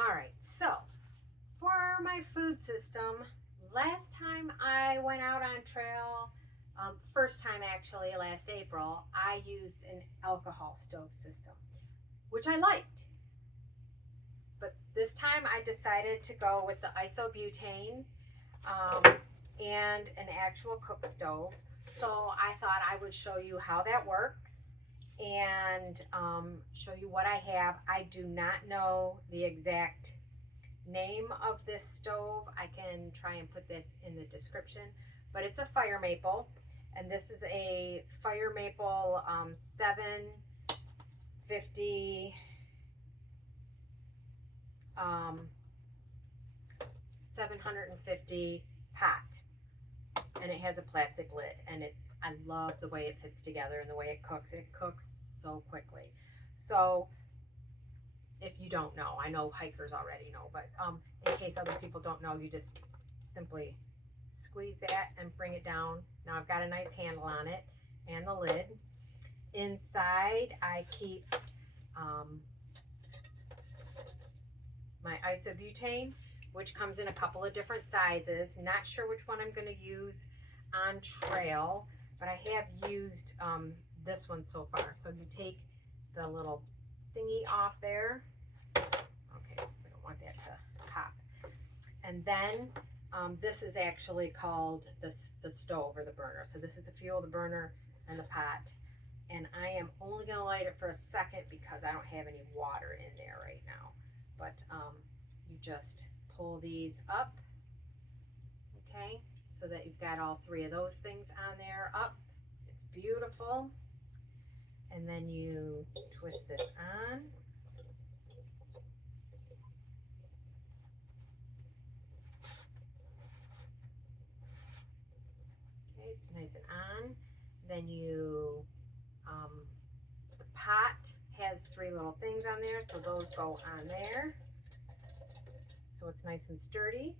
All right, so for my food system, last time I went out on trail, first time actually last April, I used an alcohol stove system, which I liked. But this time I decided to go with the isobutane and an actual cook stove. So I thought I would show you how that works and show you what I have. I do not know the exact name of this stove. I can try and put this in the description, but it's a fire maple, and this is a fire maple 750 um, 750 pot, and it has a plastic lid, and I love the way it fits together and the way it cooks. It cooks so quickly. So if you don't know, I know hikers already know, but in case other people don't know, you just simply squeeze that and bring it down. Now I've got a nice handle on it and the lid. Inside I keep my isobutane, which comes in a couple of different sizes. Not sure which one I'm going to use on trail, but I have used this one so far. So you take the little thingy off there. Okay, we don't want that to pop. And then this is actually called the stove or the burner. So this is the fuel, the burner, and the pot. And I am only going to light it for a second because I don't have any water in there right now. But you just pull these up, okay, so that you've got all three of those things on there up. It's beautiful. And then you twist this on. Okay, it's nice and on. Then you, the pot has three little things on there, so those go on there. So it's nice and sturdy.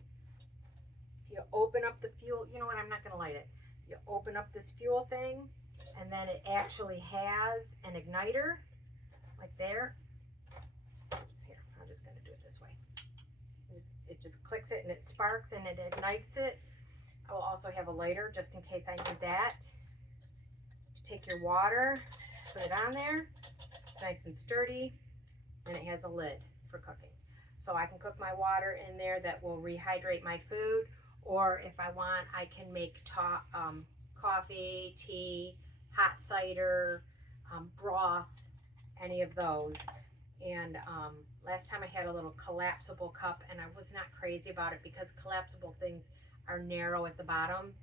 You open up the fuel, you know what, I'm not going to light it. You open up this fuel thing, and then it actually has an igniter, like there. Oops, here, I'm just going to do it this way. It just clicks it and it sparks and it ignites it. I will also have a lighter just in case I need that. You take your water, put it on there. It's nice and sturdy, and it has a lid for cooking. So I can cook my water in there that will rehydrate my food, or if I want, I can make coffee, tea, hot cider, broth, any of those. And last time I had a little collapsible cup, and I was not crazy about it because collapsible things are narrow at the bottom.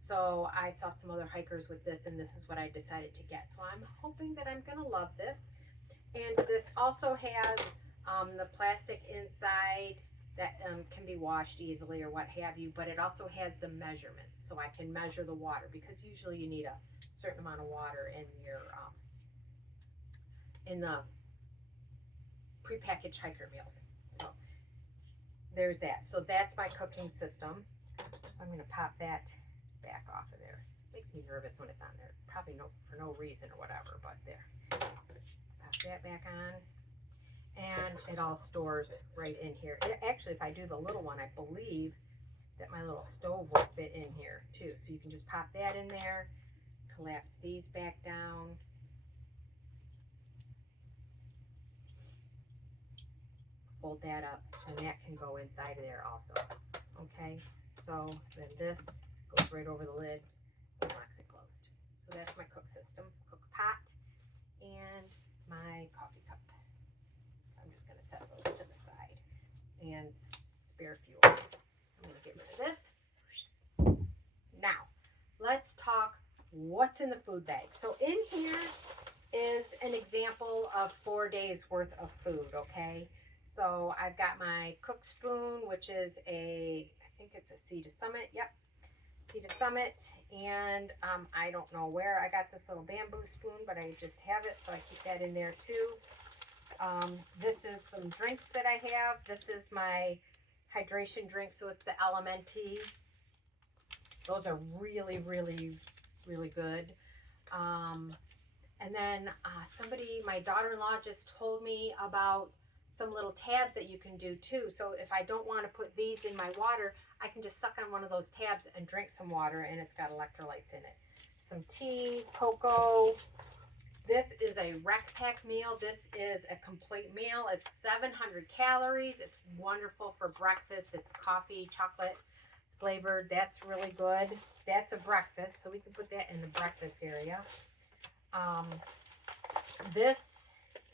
So I saw some other hikers with this, and this is what I decided to get. So I'm hoping that I'm going to love this. And this also has the plastic inside that can be washed easily or what have you, but it also has the measurements, so I can measure the water, because usually you need a certain amount of water in your in the prepackaged hiker meals. So there's that. So that's my cooking system. So I'm going to pop that back off of there. Makes me nervous when it's on there, probably for no reason or whatever, but there. Pop that back on. And it all stores right in here. Actually, if I do the little one, I believe that my little stove will fit in here too. So you can just pop that in there, collapse these back down. Fold that up, and that can go inside of there also. Okay, so then this goes right over the lid and locks it closed. So that's my cook system, cook pot, and my coffee cup. So I'm just going to set those to the side. And spare fuel. I'm going to get rid of this. Now, let's talk what's in the food bag. So in here is an example of 4 days worth of food, okay? So I've got my cook spoon, which is I think it's a Sea to Summit. Yep, Sea to Summit. And I don't know where I got this little bamboo spoon, but I just have it, so I keep that in there too. This is some drinks that I have. This is my hydration drink, so it's the Elementi. Those are really, really, really good. And then my daughter-in-law just told me about some little tabs that you can do too. So if I don't want to put these in my water, I can just suck on one of those tabs and drink some water, and it's got electrolytes in it. Some tea, cocoa. This is a rec pack meal. This is a complete meal. It's 700 calories. It's wonderful for breakfast. It's coffee, chocolate flavored. That's really good. That's a breakfast, so we can put that in the breakfast area. This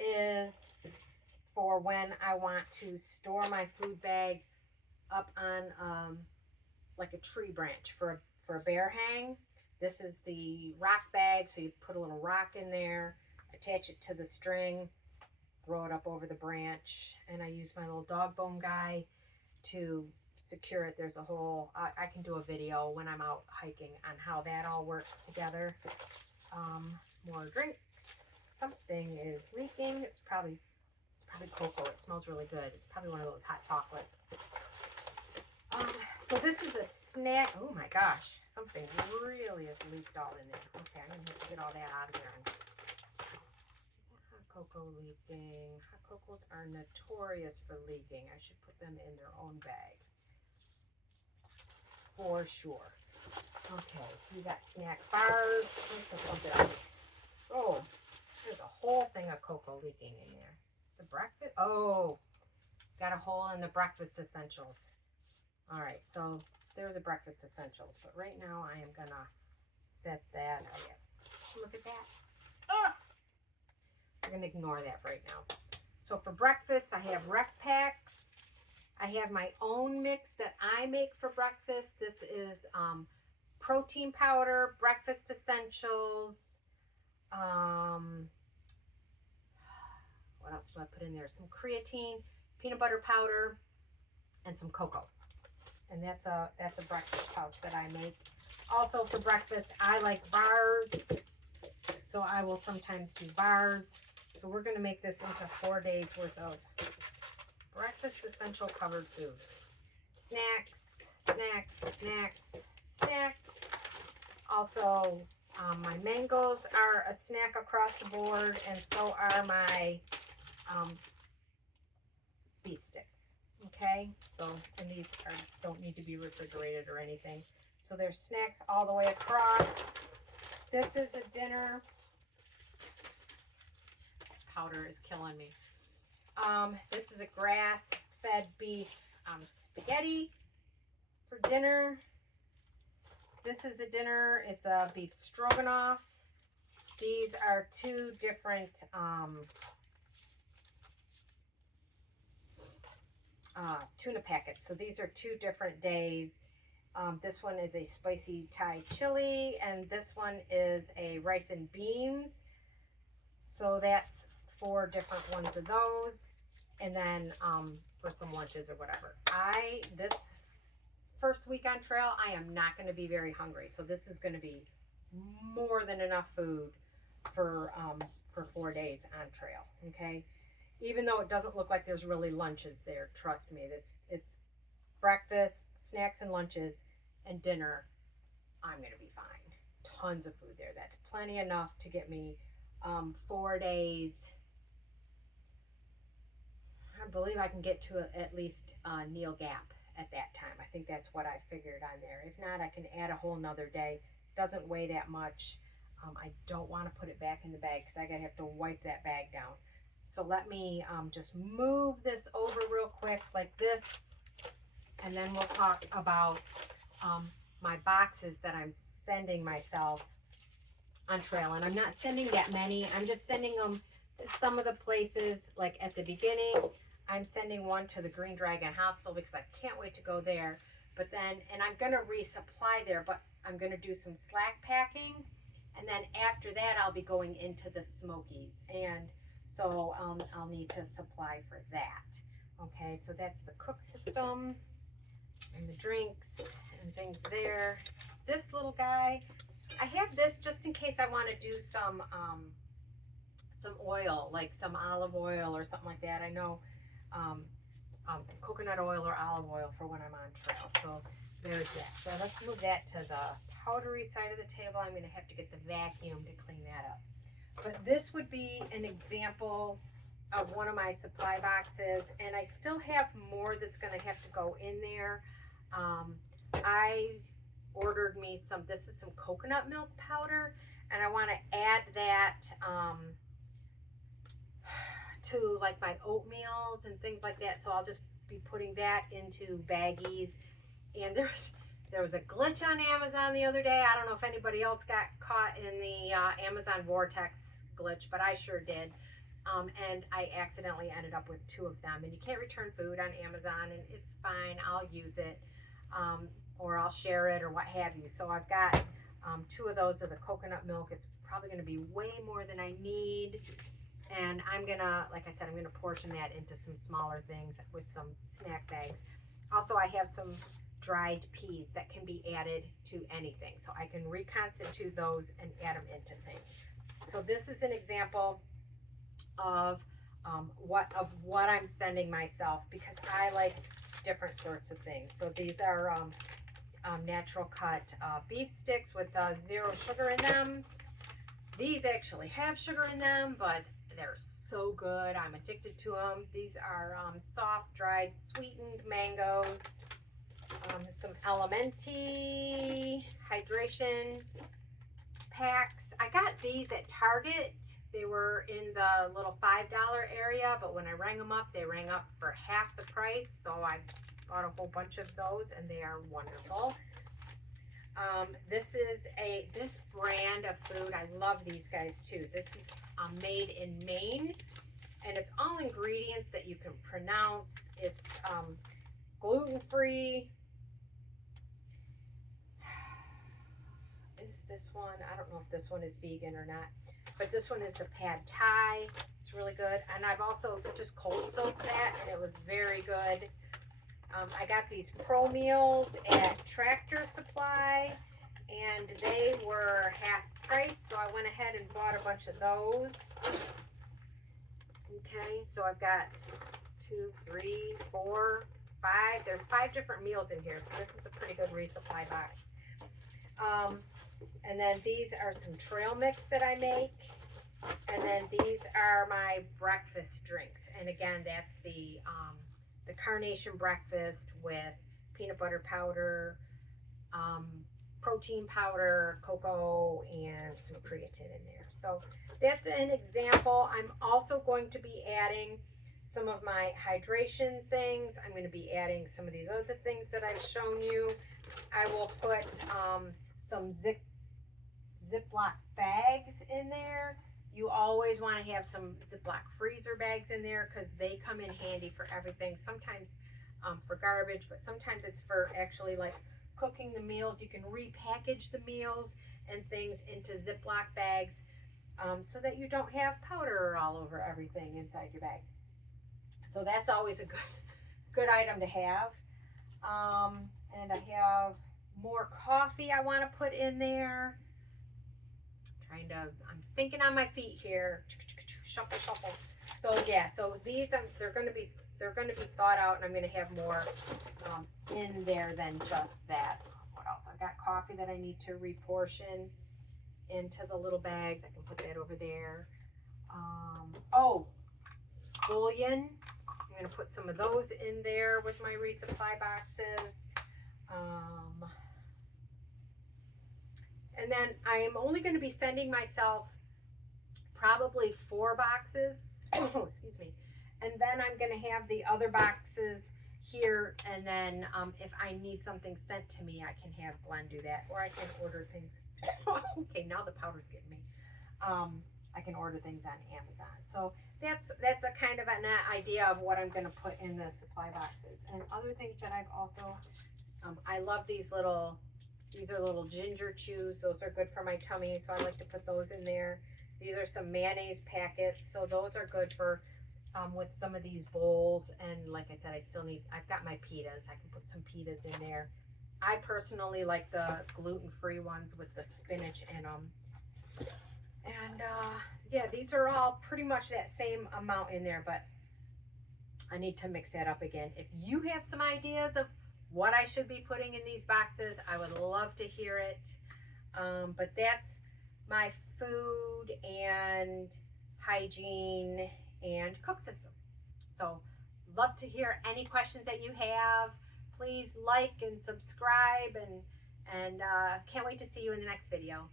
is for when I want to store my food bag up on like a tree branch for a bear hang. This is the rock bag, so you put a little rock in there, attach it to the string, throw it up over the branch, and I use my little dog bone guy to secure it. There's a whole, I can do a video when I'm out hiking on how that all works together. More drinks. Something is leaking. It's probably cocoa. It smells really good. It's probably one of those hot chocolates. So this is a snack. Oh my gosh, something really is leaked all in there. Okay, I'm gonna have to get all that out of there. Is that hot cocoa leaking? Hot cocos are notorious for leaking. I should put them in their own bag for sure. Okay, so you got snack bars. Let's just lump it up. Oh, there's a whole thing of cocoa leaking in there. The breakfast, oh, got a hole in the breakfast essentials. All right, so there's a breakfast essentials, but right now I am gonna set that up. Look at that. Oh, I'm gonna ignore that right now. So for breakfast, I have rec packs. I have my own mix that I make for breakfast. This is protein powder, breakfast essentials. What else do I put in there? Some creatine, peanut butter powder, and some cocoa. And that's a breakfast pouch that I make. Also for breakfast, I like bars, so I will sometimes do bars. So we're going to make this into 4 days worth of breakfast essential covered food. Snacks, snacks, snacks, snacks. Also, my mangoes are a snack across the board, and so are my beef sticks. Okay, so, and these don't need to be refrigerated or anything. So there's snacks all the way across. This is a dinner. This powder is killing me. This is a grass-fed beef spaghetti for dinner. This is a dinner. It's a beef stroganoff. These are two different tuna packets. So these are 2 different days. This one is a spicy Thai chili, and this one is a rice and beans. So that's 4 different ones of those. And then for some lunches or whatever. This first week on trail, I am not going to be very hungry. So this is going to be more than enough food for 4 days on trail. Okay. Even though it doesn't look like there's really lunches there, trust me, it's breakfast, snacks and lunches, and dinner. I'm going to be fine. Tons of food there. That's plenty enough to get me 4 days. I believe I can get to at least Neil Gap at that time. I think that's what I figured on there. If not, I can add a whole nother day. Doesn't weigh that much. I don't want to put it back in the bag because I gotta have to wipe that bag down. So let me just move this over real quick like this, and then we'll talk about my boxes that I'm sending myself on trail. And I'm not sending that many. I'm just sending them to some of the places. Like at the beginning, I'm sending one to the Green Dragon Hostel because I can't wait to go there. But then, and I'm going to resupply there, but I'm going to do some slack packing. And then after that, I'll be going into the Smokies. And so I'll need to supply for that. Okay, so that's the cook system and the drinks and things there. This little guy, I have this just in case I want to do some oil, like some olive oil or something like that. I know coconut oil or olive oil for when I'm on trail. So there's that. So let's move that to the powdery side of the table. I'm going to have to get the vacuum to clean that up. But this would be an example of one of my supply boxes, and I still have more that's going to have to go in there. I ordered me some, this is some coconut milk powder, and I want to add that to like my oatmeals and things like that. So I'll just be putting that into baggies. And there was a glitch on Amazon the other day. I don't know if anybody else got caught in the Amazon vortex glitch, but I sure did. And I accidentally ended up with 2 of them. And you can't return food on Amazon, and it's fine. I'll use it, or I'll share it, or what have you. So I've got 2 of those of the coconut milk. It's probably going to be way more than I need. And I'm going to, like I said, I'm going to portion that into some smaller things with some snack bags. Also, I have some dried peas that can be added to anything. So I can reconstitute those and add them into things. So this is an example of what I'm sending myself, because I like different sorts of things. So these are natural cut beef sticks with 0 sugar in them. These actually have sugar in them, but they're so good. I'm addicted to them. These are soft, dried, sweetened mangoes. Some Elementi hydration packs. I got these at Target. They were in the little $5 area, but when I rang them up, they rang up for half the price. So I bought a whole bunch of those, and they are wonderful. This is this brand of food. I love these guys too. This is made in Maine, and it's all ingredients that you can pronounce. It's gluten-free. Is this one? I don't know if this one is vegan or not, but this one is the pad thai. It's really good. And I've also just cold soaked that, and it was very good. I got these Pro Meals at Tractor Supply, and they were half price, so I went ahead and bought a bunch of those. Okay, so I've got 2, 3, 4, 5. There's 5 different meals in here, so this is a pretty good resupply box. And then these are some trail mix that I make. And then these are my breakfast drinks. And again, that's the carnation breakfast with peanut butter powder, protein powder, cocoa, and some creatine in there. So that's an example. I'm also going to be adding some of my hydration things. I'm going to be adding some of these other things that I've shown you. I will put some Ziploc bags in there. You always want to have some Ziploc freezer bags in there, because they come in handy for everything. Sometimes for garbage, but sometimes it's for actually like cooking the meals. You can repackage the meals and things into Ziploc bags, so that you don't have powder all over everything inside your bag. So that's always a good item to have. And I have more coffee I want to put in there. I'm thinking on my feet here. Shuffle, shuffle. So yeah, so these they're going to be thought out, and I'm going to have more in there than just that. What else? I've got coffee that I need to reportion into the little bags. I can put that over there. Bouillon. I'm going to put some of those in there with my resupply boxes. And then I am only going to be sending myself probably 4 boxes. Excuse me. And then I'm going to have the other boxes here. And then if I need something sent to me, I can have Glenn do that. Or I can order things. Okay, now the powder's getting me. I can order things on Amazon. So that's a kind of an idea of what I'm going to put in the supply boxes. And other things that I've also, I love these are little ginger chews. Those are good for my tummy, so I like to put those in there. These are some mayonnaise packets, so those are good for with some of these bowls. And like I said, I've got my pitas. I can put some pitas in there. I personally like the gluten-free ones with the spinach in them. And yeah, these are all pretty much that same amount in there, but I need to mix that up again. If you have some ideas of what I should be putting in these boxes, I would love to hear it. But that's my food and hygiene and cook system. So love to hear any questions that you have. Please like and subscribe, and can't wait to see you in the next video.